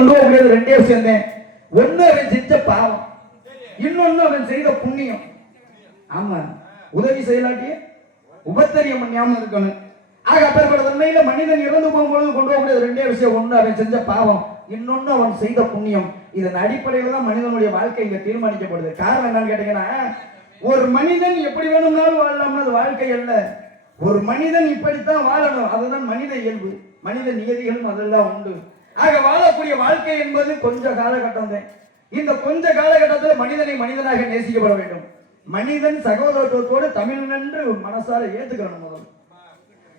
கொண்டு போகக்கூடியது ரெண்டே விஷயம் தான். ஒண்ணு அவன் செஞ்ச பாவம், இன்னொன்னு அவன் செய்த புண்ணியம். ஆமா, உதவி செய்யலாட்டியே உபத்தரியம் பண்ணாம இருக்கணும். ஆக அப்பேற்பட்ட தன்மையில மனிதன் இறந்து போகும்போது கொண்டு போகக்கூடியது ரெண்டே விஷயம். ஒண்ணு அவன் செஞ்ச பாவம், இன்னொன்னு அவன் செய்த புண்ணியம். இதன் அடிப்படையில தான் மனிதனுடைய வாழ்க்கை இங்க தீர்மானிக்கப்படுது. காரணம் என்னன்னு கேட்டீங்கன்னா, ஒரு மனிதன் எப்படி வேணும்னாலும் வாழலாம்னு அது வாழ்க்கை அல்ல. ஒரு மனிதன் இப்படித்தான் வாழணும், அதுதான் மனித இயல்பு, மனித நியதிகளும் அதெல்லாம் உண்டு. ஆக வாழக்கூடிய வாழ்க்கை என்பது கொஞ்ச காலகட்டம் தான். இந்த கொஞ்ச காலகட்டத்தில் மனிதனை மனிதனாக நேசிக்கப்பட வேண்டும். மனிதன் சகோதரத்துவத்தோடு தமிழன் என்று மனசார ஏத்துக்கணும். முதல்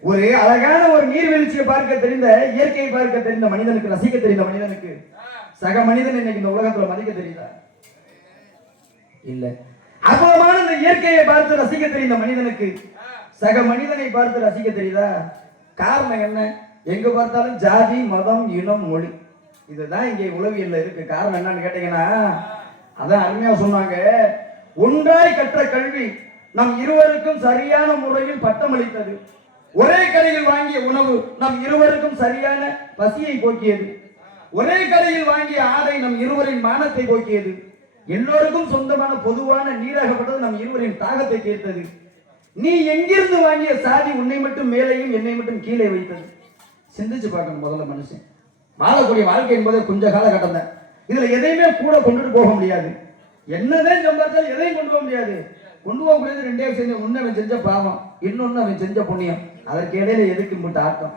ஒரு அழகான ஒரு நீர்வீழ்ச்சியை பார்க்க தெரிந்த, இயற்கையை பார்க்க தெரிந்த மனிதனுக்கு, ரசிக்க தெரிந்த மனிதனுக்கு சக மனிதன் இன்னைக்கு இந்த உலகத்துல மதிக்க தெரியுதா? இல்ல. அற்புதமான இந்த இயற்கையை பார்த்து ரசிக்க தெரிந்த மனிதனுக்கு சக மனிதனை பார்த்து ரசிக்க தெரியுதா? காரணம் என்ன? எங்க பார்த்தாலும் ஜாதி, மதம், இனம், மொழி, இதுதான் இங்கே உளவியல்ல இருக்கு. காரணம் என்னன்னு கேட்டீங்கன்னா, அதான் அருமையா சொன்னாங்க, ஒன்றாய் கற்ற கல்வி நம் இருவருக்கும் சரியான முறையில் பட்டமளித்தது. ஒரே கடையில் வாங்கிய உணவு நம் இருவருக்கும் சரியான பசியை போக்கியது. ஒரே கடையில் வாங்கிய ஆடை நம் இருவரின் மானத்தை போக்கியது. எல்லோருக்கும் சொந்தமான பொதுவான நீராகப்பட்டது நம் இருவரின் தாகத்தை தீர்த்தது. நீ எங்கிருந்து வாங்கிய சாதி உன்னை மட்டும் மேலையும் என்னை மட்டும் கீழே வைத்தது. சிந்திச்சு பார்க்கணும் முதல்ல. மனுஷன் வாழக்கூடிய வாழ்க்கை என்பது கொஞ்ச காலகட்டம் தான். இதுல எதையுமே கூட கொண்டுட்டு போக முடியாது. என்னதான் சம்பாதிச்சாலும் எதையும் கொண்டு போக முடியாது. கொண்டு போகக்கூடியது ரெண்டே விஷயம். ஒன்னு அவன் செஞ்ச பாவம், இன்னொன்னு அவன் செஞ்ச புண்ணியம். அதற்கு இடையில எதுக்கு ஆட்டம்?